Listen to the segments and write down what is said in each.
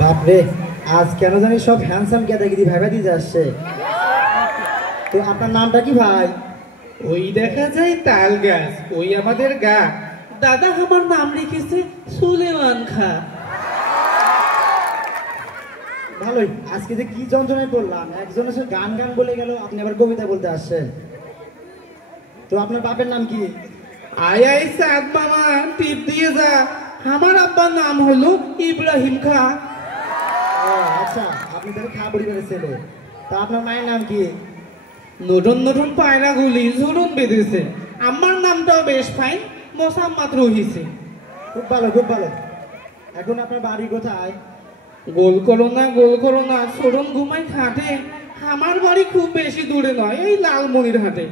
বাপরে, আজ কেন জানি সব হ্যান্ডসাম ক্যাটাগরি ভাইবা দিতে আসছে। তো আপনার নামটা কি ভাই? ওই দেখা যায় তাল গাছ, ওই আমাদের গা। দাদা আমার নাম লিখেছে সুলেমান খা। ভালোই, আজকে যে কি যন্ত্রণায় পড়লাম, একজন এসে গান গান বলে গেল, আপনি আবার কবিতা বলতে আসছেন। তো আপনার বাপের নাম কি? আয় আয় সাদ মামা টিপ দিয়ে যা। আমার আব্বার নাম হলো ইব্রাহিম খা। আচ্ছা, আপনি তাহলে খা পরিবারের ছেলে। তা আপনার মায়ের নাম কি? নতুন নতুন পায়রা গুলি ঝুলুন বেঁধেছে। আমার নামটাও বেশ ফাইন, মোসাম্মদ রহিছে। খুব ভালো, খুব ভালো। এখন আপনার বাড়ি কোথায়? গোল করো না, সরুন ঘুমাই খাটে। আমার বাড়ি খুব বেশি দূরে নয়, এই লালমনির হাটে।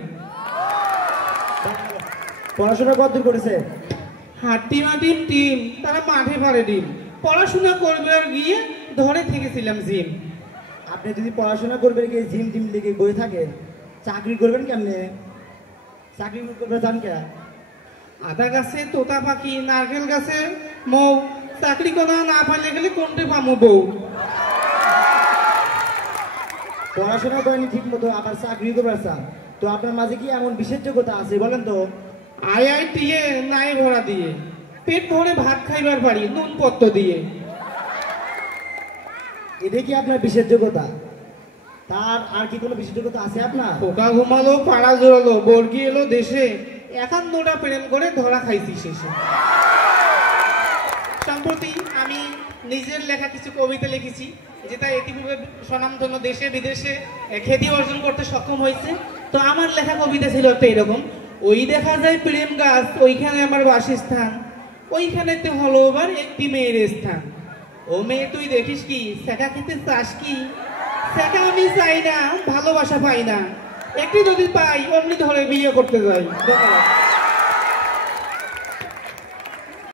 পড়াশোনা কতদূর করেছে? হাট্টিমা টিম তারা মাঠে পারে ডিম। পড়াশোনা করবে আর গিয়ে ধরে থেকেছিলাম জিম। আপনি যদি পড়াশোনা করবেন গিয়ে জিম টিম লেগে বই থাকেন, চাকরি করবেন কেমনে? চাকরি করবে জান কে? আদা গাছে তোতা পাখি, নারকেল গাছে মৌ। চাকরি করা না পাইলে গেলে কোনটা পামো বউ। পড়াশোনা করেনি ঠিক মতো, আবার চাকরি করবে চান। তো আপনার মাঝে কি এমন বিশেষ যোগ্যতা আছে বলেন তো? আইআইটিএ নাই ভরা দিয়ে, পেট ভরে ভাত খাইবার পারি নুন পত্র দিয়ে। এটা কি আপনার বিশেষ যোগ্যতা? তার আর কি কোনো বিশেষ যোগ্যতা আছে আপনার? পোকা ঘুমালো, পাড়া জোরালো, বর্গি এলো দেশে। 51টা প্রেম করে ধরা খাইছি শেষে। সম্প্রতি আমি নিজের লেখা কিছু কবিতা লিখেছি, যেটা ইতিপূর্বে স্বনামধন্য দেশে বিদেশে খ্যাতি অর্জন করতে সক্ষম হয়েছে। তো আমার লেখা কবিতা ছিল একটা এরকম: ওই দেখা যায় প্রেম গাছ, ওইখানে আমার বাসস্থান, ওইখানেতে হলো এবার একটি মেয়ের স্থান। ও মেয়ে তুই দেখিস কি, সেটা খেতে চাস কি? সেটা আমি চাই না, ভালোবাসা পাই না, একটি যদি পাই অমনি ধরে বিয়ে করতে যাই। ধন্যবাদ।